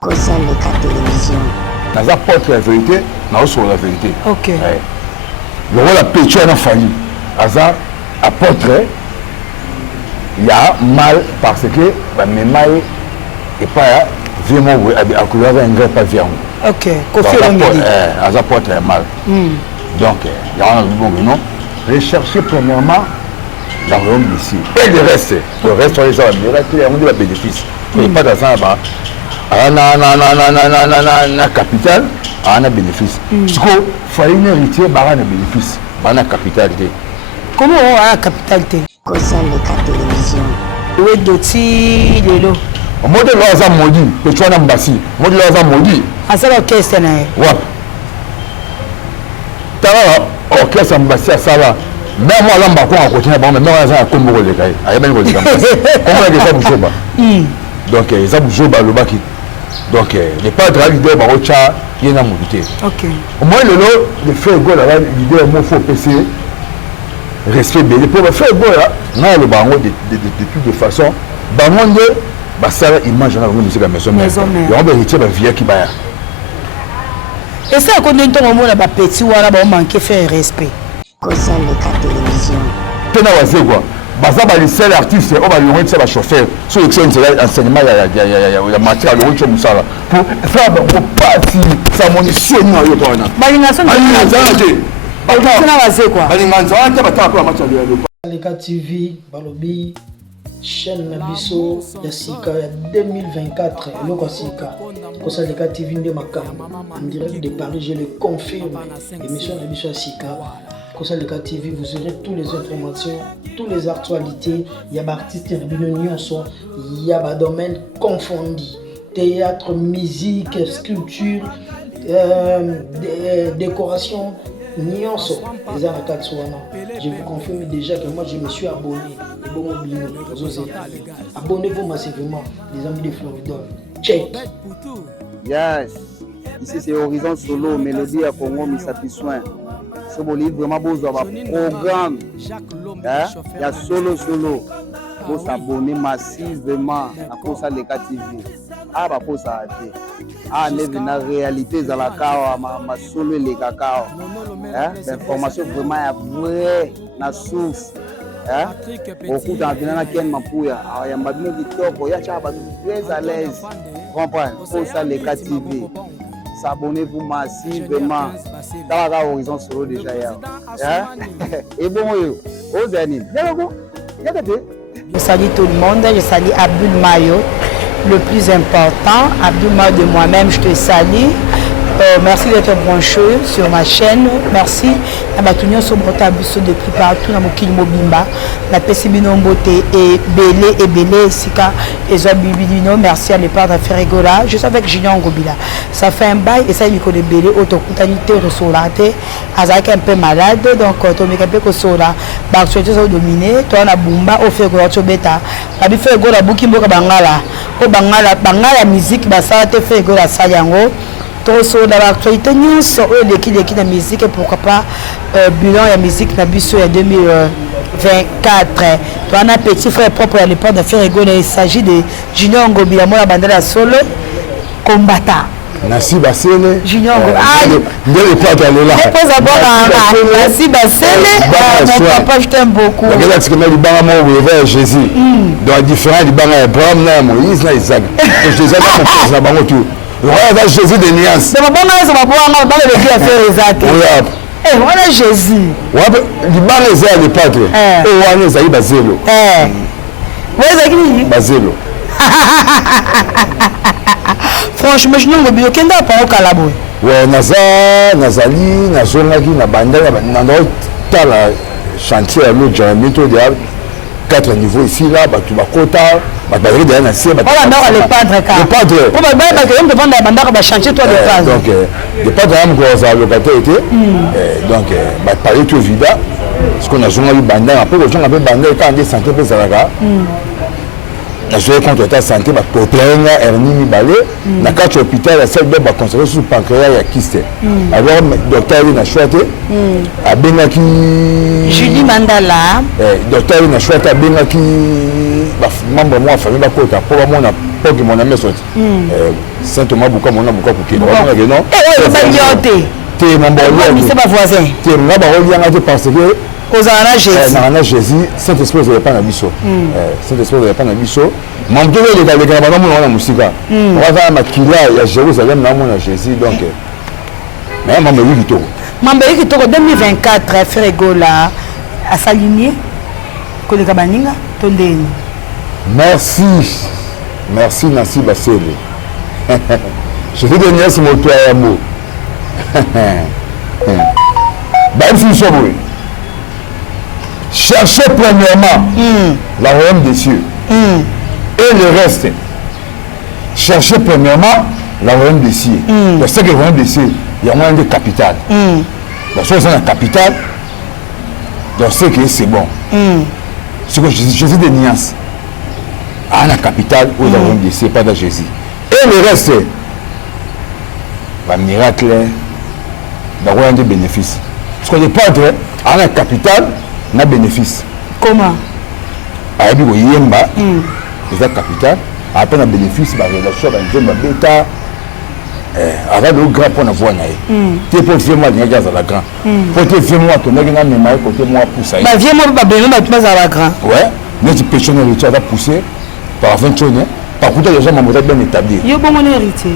Cosal la télévision. Dans la porte la vérité, dans la vérité. Ok. Le rôle a péché dans la famille. Aza apôtre, il y a mal parce que la mémoire n'est pas vraiment à couleur d'un gré pas viande. Ok. Kofi Olomide. Aza apôtre est mal. Donc, il y a un bon non. Rechercher premièrement la royaume d'ici. Et le reste, les gens, on dit le bénéfice. Il n'y a pas d'argent na capital, on a bénéfice. Parce qu'il fallait une héritier, on a bénéfice. On a capitalité. Comment on a la capitalité? Cosal la télévision. Oui, Doti, Lelo. Le modèle là, c'est maudit. Le choix d'un bassi. Le modèle là, c'est maudit. Ah, c'est l'orchestre, hein? Ouais. T'as l'orchestre en bassi, ça va. Même moi, là, je vais continuer à parler, mais moi, je vais comme vous les gars. Il y a bien que comment est-ce que ça bouge pas? Donc, ça bouge pas le baki. Donc, les padres, l'idée, il y a une mobilité. Ok. Au moins, le fait go là, l'idée, il faut PC, respect. Mais pour le faire go là, on a le bango de toute façon. Bango de, ça, il mange dans la musique à la maison. Il y a un héritier de vie qui va. Et ça, quand on est au monde, petit ou alors on manque de faire respect. Cosal la télévision. Tu n'as pas quoi. Baza ba les seuls artistes on va lui rendre ça va chauffer sur l'excellence enseignement il y a matière le rendre ça là pour faire pas si ça mon soigné yo toi na balingason quoi balingason ta ba quoi matière Leka TV balobi chaîne na biso ya sika ya 2024 eloko sika kosa Leka TV nde makambo en direct de Paris je le confirme émission na biso ya sika Kosa Leka TV, vous aurez toutes les informations, toutes les actualités. Il y a des artistes qui sont il y a des domaines confondus. Théâtre, musique, sculpture, décoration, nyonso. Je vous confirme déjà que moi je me suis abonné. Abonnez-vous massivement, les amis de Florida. Check. Yes. Ici c'est Horizon Solo, Mélodie à Congo, Misapi Soin. Ce bon livre vraiment besoin d'un programme. Il y a solo. Pour s'abonner massivement à Kosa Leka TV. Ah, bah, pour ça, ah, n'est une réalité dans la carte, ma solo les cacao. L'information vraiment est vraie, la source. Beaucoup d'enfants qui aiment ma pouille. Il y a un peu de temps, il y a très à l'aise. Comprenez, Kosa Leka TV. S'abonnez-vous massivement dans la Horizon Solo déjà hier. Et bon, aux derniers. Je salue tout le monde, je salue Abdul Mayo, le plus important. Abdul Mayo de moi-même, je te salue. Merci d'être branché sur ma chaîne. Merci. Nabatunion Sobrota Bisso depuis partout dans mon kil mobimba. La Pessibino Mbote et Belé Sika et Zobibino. Merci à l'époque de Ferregola. Je suis avec Junior Ngobila. Ça fait un bail et ça il connaît Belé autocontalité ressorate. Azak un peu malade donc tu me capé que sola. Bah tu es dominé. Toi na bumba au Ferregola tu beta. Abi Ferregola bukimbo ka bangala. O bangala musique ba ça te Ferregola sayango. Sur l'actualité sur l'équipe de musique et pourquoi pas bilan de musique na biso en 2024. Tu as un petit frère propre à l'époque de faire rigoler. Il s'agit de Junior Ngobila moi la bande la solo combattant. Nassi Bassele Junior de l'époque elle est là. Pose d'abord Nassi Bassele. Mon papa je t'aime beaucoup. Regarde ce que m'a dit Bangamo ou Jésus. Donc différent du Bangamo Abraham na Moïse na Isaac. Jésus a mon fils na bango tout. Voilà Jésus de Nias. C'est bon ça va pouvoir dans le vie à faire Isaac. Eh voilà Jésus. Ouais, du Bangamo à l'époque. Et on est à Bazelo. Vous êtes Bazelo. Franchement, je n'ai pas aucun pas au Calabo. Ouais, Nazali, Nazonaki, Nabanda, dans la chantier à l'autre, j'ai mis 4 niveaux ici, là, tu vas quota, tu vas aller dans la cible. On va dans les padres, car. Les padres. On va demander à Bandar de changer toi les padres. Donc, les padres, on a locataire été. Donc, parler tout vide. Parce qu'on a joué au Bandar, après, les gens avaient Bandar, quand on est santé, pour ça, je vais contre ta santé, pour plein hernie balai. Dans quatre hôpitaux, la seule bête va conserver sous pancréas et kyste. Alors, le docteur a choisi à Bengaki. Julie Mandala. Le docteur a choisi à Bengaki. Membre de moi, famille, pour moi, l'époque mon ami sorti Saint Thomas Bouka mon Bouka Kouké non t'es mon bon c'est pas voisin t'es là bas on parce que aux ana Jésus Saint-Esprit vous pas na biso Saint-Esprit vous pas na biso mamdo les gars na mona musika on va makila ya Jérusalem na mona Jésus donc mais mambo yito mambo yito 2024 frère Gola à s'aligner koleka baninga tondeni merci Nancy Basele je te donne ce mot toi à mot cherchez premièrement la royaume des cieux et le reste. Cherchez premièrement la royaume des cieux. Parce que le royaume des cieux, il y a moins de capital. La chose est la capitale, donc c'est que c'est bon. C'est que Jésus de nuances. À la capitale ou la royaume des cieux, pas de Jésus. Et le reste, le miracle, le royaume des bénéfices. Parce que les padres, à la capitale, na bénéfice. Comment? Ayabi ko yemba, c'est la capitale. Après na bénéfice, ba relation ba nzemba beta. Avant le grand pour na voix na. T'es pour faire moi déjà à la grand. Pour te faire moi ton ngi na mema côté moi pousser. Ba viens moi ba bénin ba à la grand. Ouais, mais tu péché na héritier va pousser par 20 choses, par contre les gens m'ont bien établi. Yo bon mon héritier.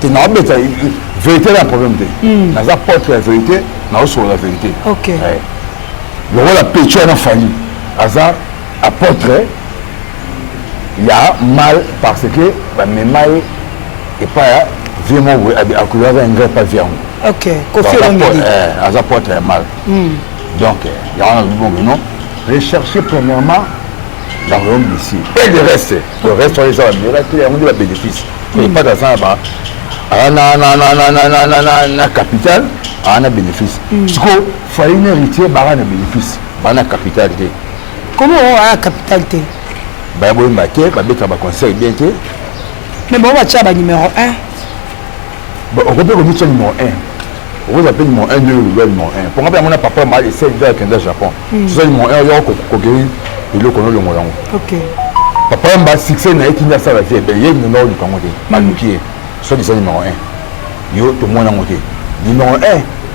T'es na beta vérité là problème de. Na za porte la vérité, na sur la vérité. OK. Le rôle de péché dans la famille, hasard, apôtre, il y a mal parce que la mémoire n'est pas vraiment à couleur d'un gré pas viande. Ok, confirme. Hasard apôtre est mal. Donc, il y a un bon non. Rechercher premièrement la royaume d'ici. Et le reste, les gens, il y a un bénéfice. Il n'y a pas d'argent là-bas. La capitale a un bénéfice. Parce qu'il faut une héritier, il y a un bénéfice. Il y a une capitalité. Comment on a la capitalité? Il y a un conseil bien. Mais bon, on va numéro 1. On peut remettre le numéro 1. On va appeler le numéro 1, le numéro 1. Pour moi, mon papa m'a laissé au Japon. C'est le numéro 1, il y a un coquille et le connaît le mot. Ok. Papa m'a fixé dans la salle de vie. Il y a un numéro du Congo. Soit disant numéro 1. Yo, tout le monde a monté. Numéro 1.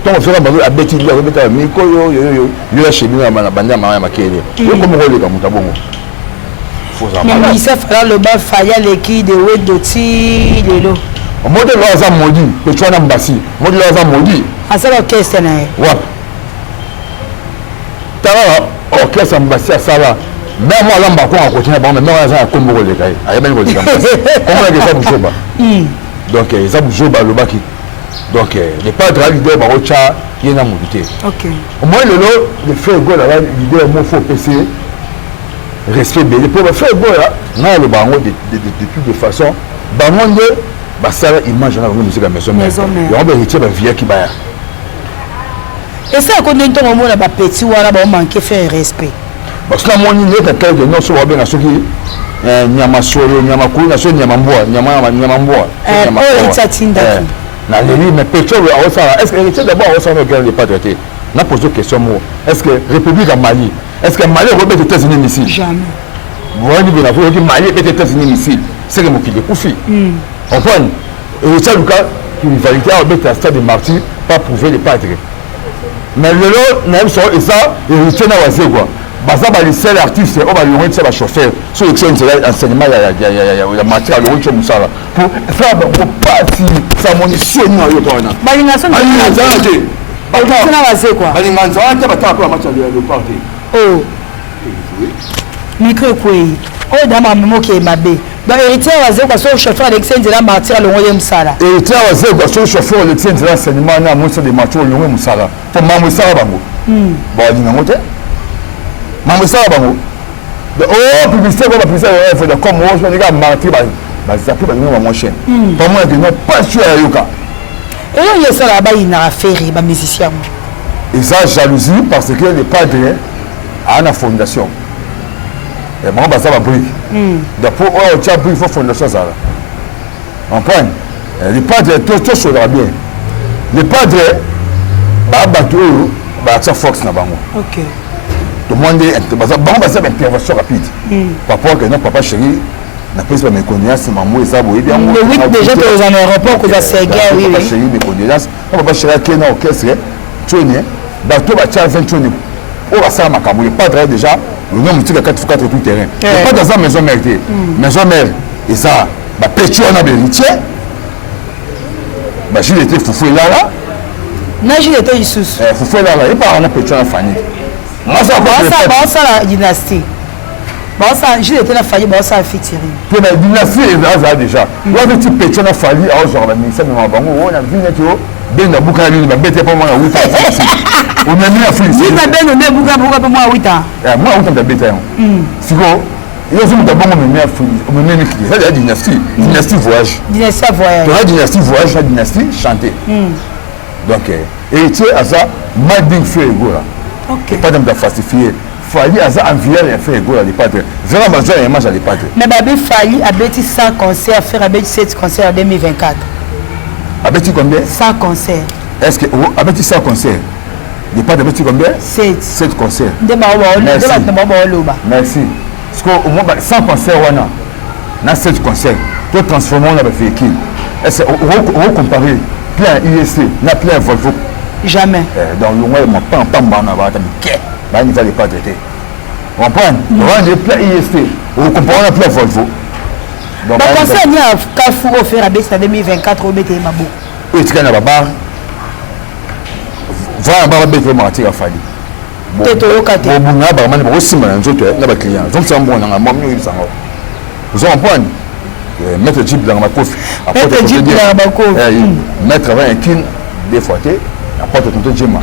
Tant que je vais à Betty, je vais à Miko, yo, chez nous, à la bande à ma maquille. Yo, comme on est comme ça. Mais il s'est fait le bas, Faya, l'équipe de Wed Doti, de l'eau. On m'a dit que l'on a maudit, que tu as un bassi. On m'a dit que l'on a maudit. Ah, c'est l'orchestre, hein? Ouais. Tu as l'orchestre en bassi à ça là. Même moi, l'homme va continuer à parler, mais moi, j'ai un combo de l'écaille. Il y a bien une chose. Comment est-ce que ça bouge pas? Donc, ça bouge pas le baki. Donc, les padres, l'idée, Barocha, il y a une mobilité. Ok. Au moins, le fait de là, l'idée, il faut PC, respect. Mais pour le fait de là, non, le baron, de toute façon, baron de, ça, il mange dans la musique à la maison. Il y a un héritier, un vieux qui va. Et ça, quand on entend un mot, là, petit, ou là, on manque de faire respect. Parce que là, mon idée, c'est que non, sur bien à ceux qui. Nyama solo, nyama kulu, na so nyama mboa, nyama mboa. Oh, it's a tinda. Na leli, mais pétrole, est-ce que l'héritier d'abord, on s'en regarde les pas traités? Na posé question, est-ce que République à Mali, est-ce que Mali remet des États-Unis missiles? Jamais. Vous voyez, vous avez dit Mali est des États-Unis missiles. C'est que mon qui est couffé. On prend. Et ça, le cas, une validité à remettre à stade de martyr, pas prouver les padres. Mais le lot, n'a pas et ça, l'héritier n'a pas quoi. Baza ba les seuls artistes on va lui rendre ça chauffeur sur l'excellence enseignement ya matière le rendre musala pour faire pour parti ça mon soignement yo tona balinga na zante balinga na wase quoi balinga zante ba ta pour matière le parti oh micro kwei oh dama memo ke mabe ba héritier wase quoi sur chauffeur l'excellence la matière le rendre musala héritier wase quoi sur chauffeur l'excellence enseignement na mo de matière le rendre musala pour mamu sala bango balinga ngote Maman ça va bon. Oh publicité quoi publicité fait de comme moi je les gars marqué bah ça peut venir mon chaîne. Pour moi que non pas sûr à yoka. Et là il y a ça là-bas il n'a affaire ba musicien. Et ça jalousie parce que les padres a une fondation. Et moi bah ça va brique. D'après oh tu as brique faut fondation ça là. On prend les padres tout sur la bien. Les padres bah bateau bah ça Fox na bango. OK. Tout le monde est une intervention rapide. Papa que non, papa chéri, na pèse pas mes condoléances maman et ça boy bien le 8 déjà tu es en aéroport que ça c'est gay oui oui chérie mes condoléances on va pas chérir qui na orchestre tchoni bateau ba tcha 20 tchoni on va ça makambo pas très déjà le nom mutika 4x4 tout terrain pas dans sa maison mère maison mère et ça ba petit on a héritier bah Jules était foufou là non Jules était Issous foufou là et pas on a petit on famille moi ça la dynastie bon ça Jules était la famille bon ça fitiri que la dynastie est déjà là petit petit on a famille à genre la ministère de Mabango on a vu netto ben na buka lui ba bête pas moi na 8 ans on a mis à fils oui ta ben on buka pas moi 8 ans moi 8 ans de bête siko il y a une d'abord on met à fils on met qui ça la dynastie voyage la dynastie voyage la dynastie chanter donc héritier à ça mading fait ego là OK pas de falsifier Fali a ça envier et fait ego là les pattes vraiment besoin et mange les pattes mais Babi Fali a bêti 100 concerts faire avec 7 concerts en 2024 a bêti combien 100 concerts est-ce que a bêti 100 concerts les pattes a bêti combien 7 concerts merci parce que au moins 100 concerts wana na 7 concerts tout transformer dans le véhicule est-ce on comparer plein ISC na plein Volvo jamais dans le moins mon pam bana va ta il ne va pas traiter. On prend le plat IST, on comprend le plat Volvo. Donc, on sait qu'il y a un Carrefour offert à Bessa 2024 au BT Mabou. Oui, tu as un bar. Va un bar BT Marty à Fali. T'es au côté. Bon, on a un bar, on a aussi mal, on a un client. Donc, c'est un bon, on a un bon, vous en prenez. Mettre Jeep dans ma coffre. Mettre Jeep dans ma coffre. Mettre un kin, des fois, apporte ton Jima.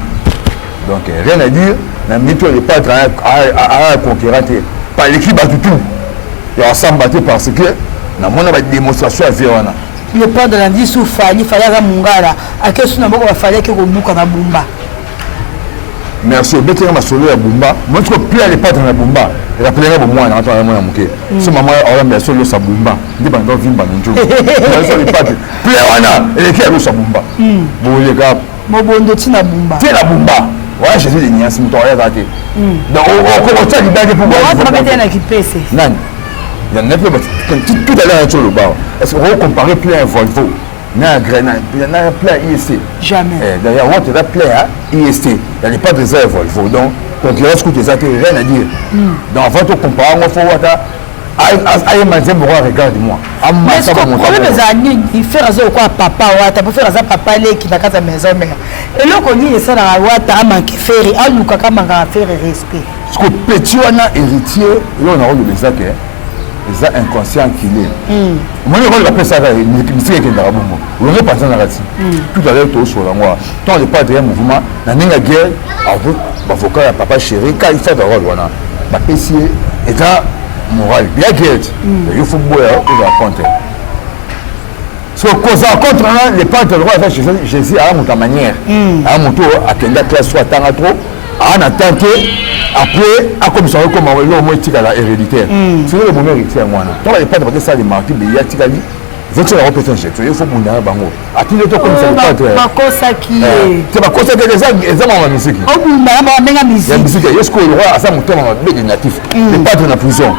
Donc, rien à dire. Na mito n'est pas à concurrent par l'équipe à tout et ensemble battu parce que na mona ba démonstration à Verona le pas de l'indice ou fallait à Mungala à quel son va fallait que Robuka na Bumba merci au bété ma solo à Bumba moi tu peux aller pas dans la Bumba rappelez moi na toi moi muké ce maman on a solo sa Bumba ndi bando vimba njo ça n'est pas plus wana et qui a sa Bumba bon les gars mobondo tina Bumba ouais je suis des niais mais toi raté donc on commence à libérer pour moi on va mettre un équipé c'est non il y en a tout à l'heure sur le bar est-ce qu'on va comparer plein Volvo na Grenade il y en a plein IST jamais d'ailleurs on te va plein IST il y a pas de réserve Volvo donc concurrence coûte ça rien à dire donc avant de comparer on faut voir aïe mazem regarde-moi mais ce problème c'est il fait raison quoi papa wata pour faire ça papa les qui va à sa maison mère et là qu'on dit ça dans la wata a manqué faire à nous kaka manga faire respect parce que petit on a héritier là on a le ça que les inconscient qu'il est moi je l'appelle ça mystique qui est dans la bombe on est passé dans la rati tout à l'heure tout sur la moi tant le pas de mouvement na ninga guerre avec avocat papa chéri quand il fait de rôle wana ba pessier et là moral bien guette il faut boire il va compter so cause en contre les pas de droit avec Jésus à mon manière à mon tour à kenda classe soit tant trop à attendre après à comme ça comme on moins tika la héréditaire c'est le moment héritier moi toi les pas de ça les martyrs il y a tika li vous tu la représentation il faut bunda bango à tous les temps comme ça pas pas cosa qui c'est pas cosa que les hommes en musique au bunda ba menga musique la musique est-ce que le roi a ça mon thème de natif les pas de la prison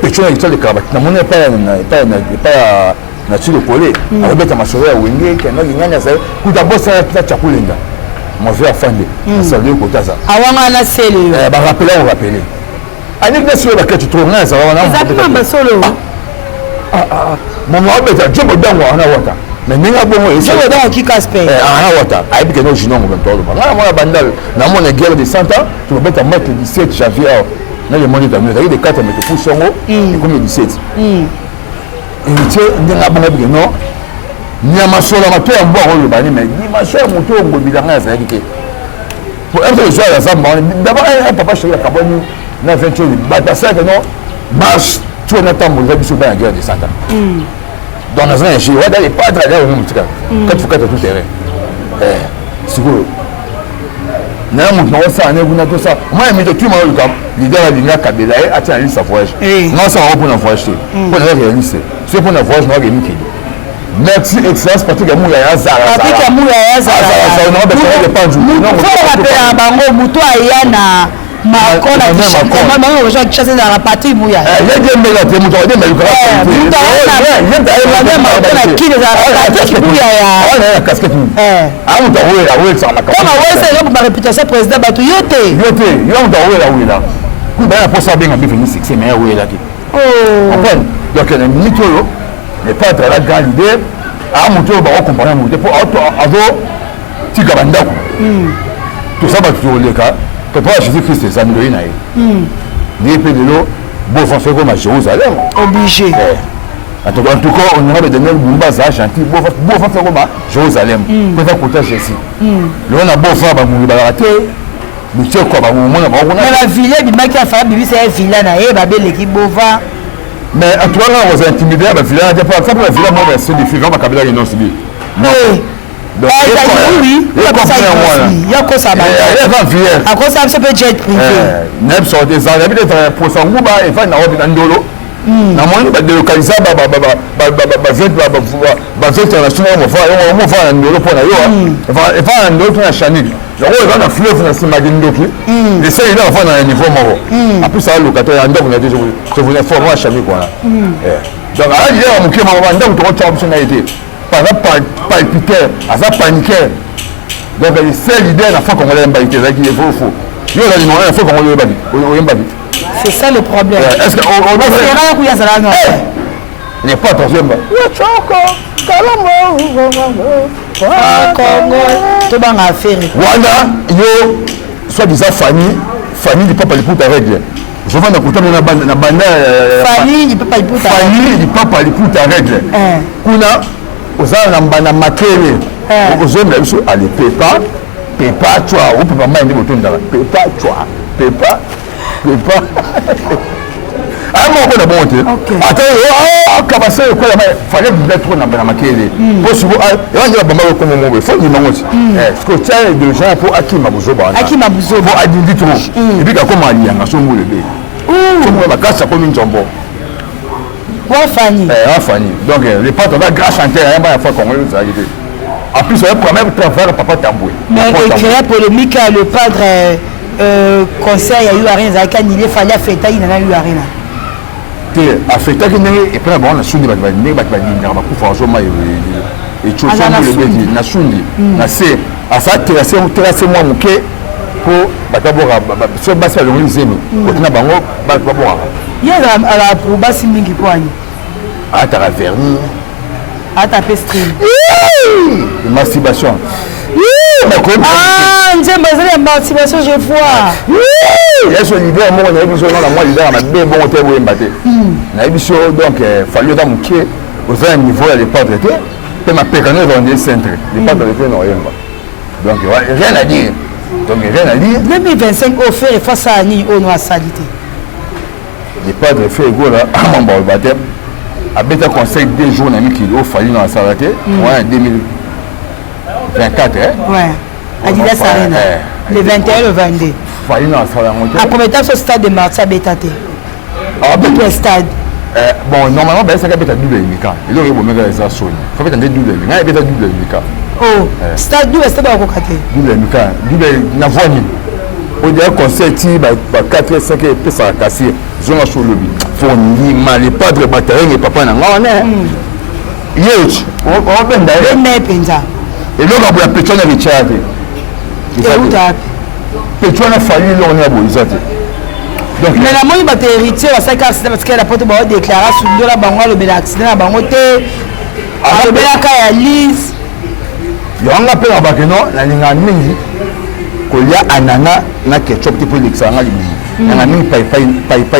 petit on est le cravate na mon pas na tu le collé avec ma soeur wenge que na nganya ça ku da bossa ta chakulinga moi je vais afande ça le côté ça awanga na sele ba rappeler on rappeler ani que sur la que tu trouves là ça va na exactement ba solo mon moi beta jobo dango ana wata mais ninga bongo et jobo dango ki kaspe ana wata ai bi que no jino ngom tolo ba moi bandal na mon guerre de 100 ans tu vas mettre mettre 17 janvier na le monde de mieux avec des 4 mètres pour songo et comme 17 héritier ninga bongo bi non nyama sola mato ya mbo ko bani mais ni maso moto ngo bilanga za yake pour être le soir la femme d'abord un papa chéri la cabane na 28 bata ça que non marche tu on attend mon vie sur la guerre de Satan dans la zone chez ouais d'aller pas d'aller au même truc quand faut que tout terrain seguro na mon non ça ne vous na tout ça moi mais tout moi le cap leader a dit Kabila et a tenu sa voyage non ça va pour un voyage pour réaliser c'est pour un voyage non gagner. Merci excellence Patrick Amouya Zara. Patrick Amouya Zara. On a besoin de pas jouer. Non, on rappelle à Bango Muto Ayana Macron a chassé dans la patrie mouya. Il y a des méga qui ont été mais Jésus-Christ est Sandrine. Ni peu de l'eau, bon, on fait comme à Jérusalem. Obligé. En tout cas, on aurait donné une base à chanter. Bon, on fait comme à Jérusalem. On fait côté Jésus. On a beau faire, on va rater. Mais tu sais quoi, on a la ville, il m'a dit que c'est un vilain, et l'équipe Bova. Mais en tout cas, on va intimider la ville. La ville, c'est des filles, on va cabinet non civil. Donc, oui, il y a quoi ça il y a quoi ça à quoi ça peut jet privé même sur des arabes pour son groupe et faire une robe d'andolo na moi ba délocaliser ba international on va faire andolo pour na yo et faire andolo pour na chanel donc on va fleuve na simagindoki et ça il va faire na niveau moro après ça locataire andolo na je vous informe à chanel quoi donc à dire mon qui m'a andolo to cha option a été par exemple palpitaire asa paniquaire donc c'est l'idée la fois qu'on va l'emballer là qui est faux yo la non la fois qu'on va l'emballer c'est ça le problème est-ce que on sera où il y a ça non n'est pas attention ba Congo to ba affaire Rwanda yo soit disant famille du papa pour ta règle je vais dans na banda famille du papa pour ta règle kuna aux na makele aux hommes biso ali pepa toi ou pepa mai ndi botonda pepa ah mon bon bonté attends kabase ko la fallait d'être na makele pour subo ya ngira bamba ko mo mo faut ni mangoti parce que tiens de gens pour akima buzoba pour adindi trop et puis comme ali anga so mo lebe tout mo ba kasa ko min jombo Fanny. Donc les potes on va grâce chanter un ba fois qu'on va les en plus c'est quand même travailler papa Tamboué. Mais créer polémique le padre conseil a eu rien ça quand il fallait fêter il n'a eu rien. Té a fêter qui n'est et puis bon na sundi ba dinga ba kufa zo mai et chose le bedi na sundi na c'est à ça terrasser moi muke pour batabora so basa le ngizemi ko tina bango ba bora. Il y a la probation mingi kwani. À ta vernis. À ta pestrie. Masturbation. Ah, nous avons besoin de masturbation, je vois. Il y a son idée, moi, on a besoin de moi, l'idée, on a bien bon thé, oui, mbaté. On a besoin, donc, fallu dans mon pied, aux un niveau, elle n'est pas traitée. Et ma pécanée dans des centres. Elle n'est pas traitée, non, rien. Donc, rien à dire. Donc, rien à dire. 2025, offert et face à Annie, on a salité. Les padres fait égaux là, à mon bord baptême. À Beta Conseil, 2 jours, on a mis qu'il a fallu dans la Sarate. Ouais, 2024. Ouais. Adidas Arena. Le 21 et le 22. Fallu dans la Sarate. À combien de temps ce stade de Marseille Beta T? Ah, quel stade? Bon, normalement, ça va être double Mika. Il aurait voulu mettre ça sur. Il faut mettre double Mika. Il y a double Mika. Oh, stade double, stade à Kokate. Double Mika. Double Navoni. Au dernier conseil, il y a 4 5 et ça a cassé. Ils ont sur le lobby. Il faut dire les padres bataillons et papa n'a pas. Yéch, on va bien d'ailleurs. Et là, on va pétronner avec Tchad. Et où t'as? Pétronner a fallu là, on est à Boisate. Donc, mais la moitié de l'héritier, c'est parce qu'elle a pas déclaré sur la banque, le bel accident, la banque, le bel accident, Lise. Il y a un appel à Bakeno, la ligne à Mingi. Il y a un anana na ketchup qui peut l'examen libu. Na mingi pai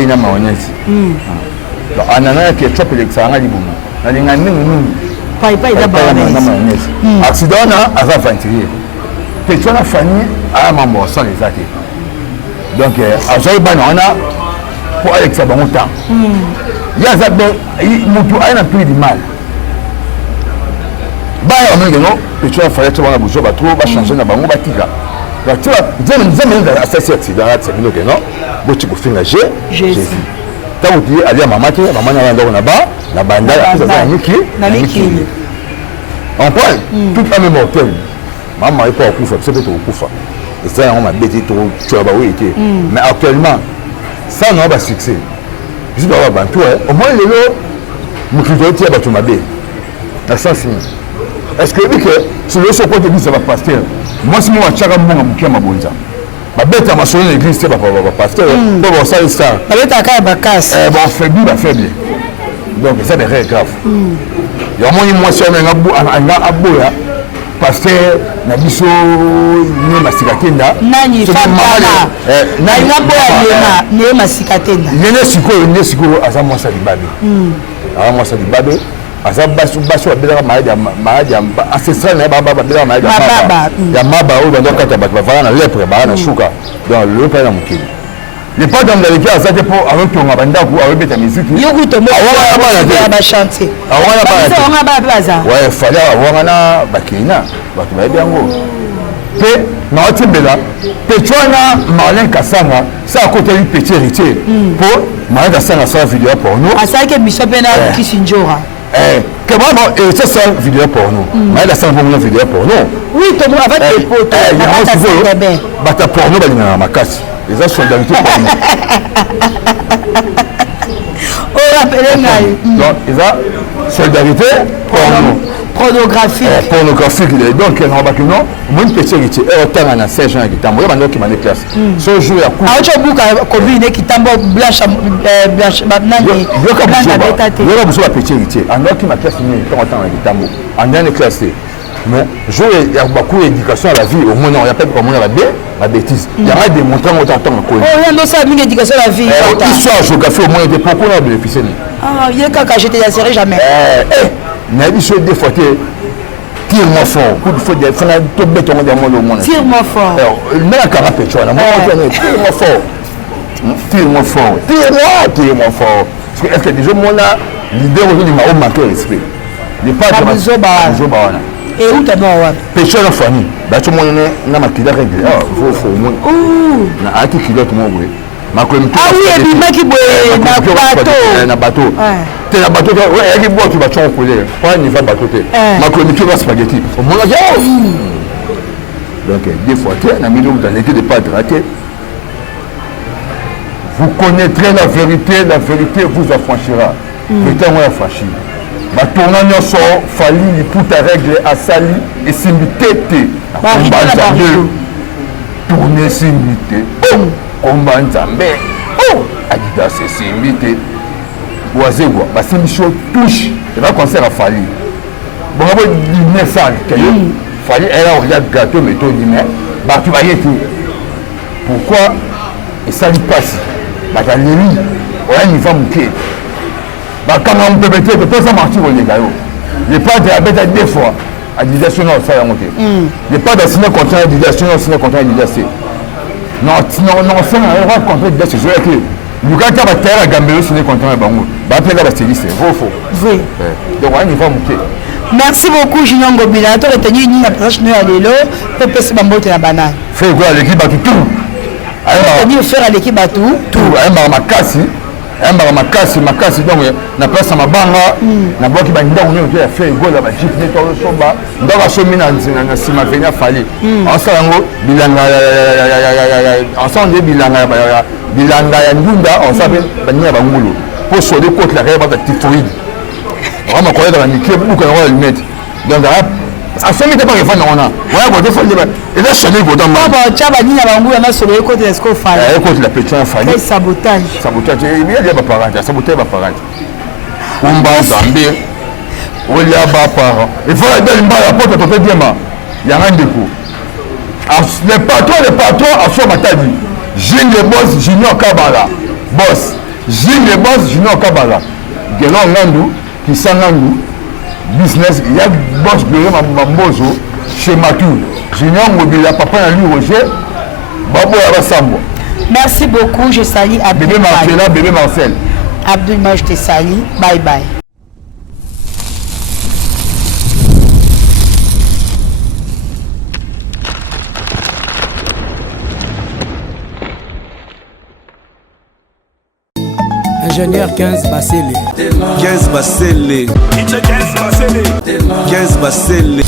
na mayonnaise. Donc anana ketchup l'examen libu. Na ligne à mingi pai na mayonnaise. Accident na ava ventilier. Petro na famille a mambo sans les athées. Donc à joie ban on a pour Alexa bon temps. Il y a ça mutu a plus de mal. Ba ya mingi no Petro a fallu tobana bujo ba trop ba changer na bango ba tika. Tu vois, j'ai assassin accident, c'est une autre, non? Bon, tu peux finir Jésus. Quand vous dites, allez à maman, n'a pas, la bande, la Niki. On parle, tout le monde mortel. Maman n'est pas au coup, c'est peut-être au coup. et ça on m'a bêté trop tu vois bah oui était mais actuellement ça non pas succès je dois avoir bantu au moins le lot mukizo tia ba tu m'a bé la sens est-ce que sur le support de ça va pasteur moi si moi chaka mbonga mukia mabonza ba beta masolo na église c'est pas pasteur pour ça ça ba beta ka ba casse bon faible donc ça des règles graves il y a moins moi sur nga aboya pasteur na biso ni masikatenda nani famba na ngaboya ni masikatenda ne siko aza moi ça libabe moi ça libabe asa basu abela maadi ancestral na baba abela maadi ya maba o bando kata bakava na lepre ba na shuka donc le pas na mukili le pas dans la vie asa pour avec ton banda ku avec beta musique yoku to mo ba chanter awala ba on ba plaza ouais fallait avoir na bakina batu ba biango pe na otimbela pe chwana Marlin Kasanga ça côté lui petit héritier pour Marlin Kasanga sa vidéo pour nous asa ke biso pena kisinjora que vraiment c'est ça vidéo pour nous mais la ça une vidéo pour nous oui tout le monde avec les potes bata pour nous balina ma casse les autres solidarité pour nous oh rappelez moi donc ils ont solidarité pour nous pornographique donc on va que non moi une petite héritier autant en a 16 ans qui tambo ya bando qui m'a classe ce jour ya a autre buka combine qui tambo blanche nani yo buso la petite héritier en qui m'a classe ni quand on qui tambo en dernière classe mais je il y a beaucoup d'éducation à la vie au moins on appelle comme on a la bêtise il y a des montants autant temps quoi oh il y a ça une éducation à la vie histoire géographie au moins des pourquoi on a bénéficié ah il y a quand j'étais assuré jamais mais il se défaute tire-moi fort coup de faut des faire tout béton dans le monde tire-moi fort alors mais la carapé tu vois moi tire-moi fort parce que est-ce que déjà moi là l'idée aujourd'hui m'a manqué respect il pas de zoba et où t'as bon péché la famille bah tout le monde n'a ma kila règle faut moi na aki kilo tout le monde ah oui et puis maki boy na bateau t'es na bateau ouais et qui boit tu vas tu coller pas ni va bateau te ma comité va spaghetti au moins là donc des fois na milieu dans l'été de pas raté vous connaîtrez la vérité vous affranchira putain moi affranchi ba tourna nyoso fali ni puta règle asali et simbitete tourner simbité combat nzambe Adidas simbité wazegwa basimbiso touche et va concert à fali bon abo dîner ça fali elle a regardé gâteau mais tout dîner ba tu vas y être pourquoi et ça lui passe ba ta leli on a une femme qui bah quand on peut mettre tout ça marche au légal il pas diabète à deux fois à disation ça y a monté il pas de signer contrat disation signer contrat disation non c'est un droit contrat disation je que le gars qui va terre à Gambelo signer contrat bango bah après là c'est lycée faux oui donc on y va monter merci beaucoup Junior Ngobila to retenu ni na passage no alelo pepe se bambote na banane fait quoi l'équipe à tout on dit faire à l'équipe à tout un makasi makasi donc na place mabanga na boki ba ndongo nyo to ya fait gol ba chip ne to somba ndaka somi na sima venia fali asa yango bilanga ensemble bilanga ya ndunda ensemble banya ba ngulu pour soler contre la règle de typhoïde vraiment quoi dans la nique beaucoup na la limite donc a somi te pas que fana ona ouais ko te fali ba et là soler go dans baba chaba ni na bangu na soler côté est-ce qu'on fali côté la pétion fali sabotage il y a des parents sabotage ba parents kumba zambe olia ba parents il faut la belle mbala porte to diema ya ngandeko le patron a son matadi Jean le boss Junior Kabala boss Jean le boss Junior Kabala gelon ngandu kisangandu business il y a boss de mambozo chez Matou Junior Ngobila papa na lui Roger babo ya basambo. Merci beaucoup, je salue Abdul bébé Marcel. Abdul je te salue. Bye bye. Ingénieur 15 Bassele. 15 Bassele. 15 Bassele.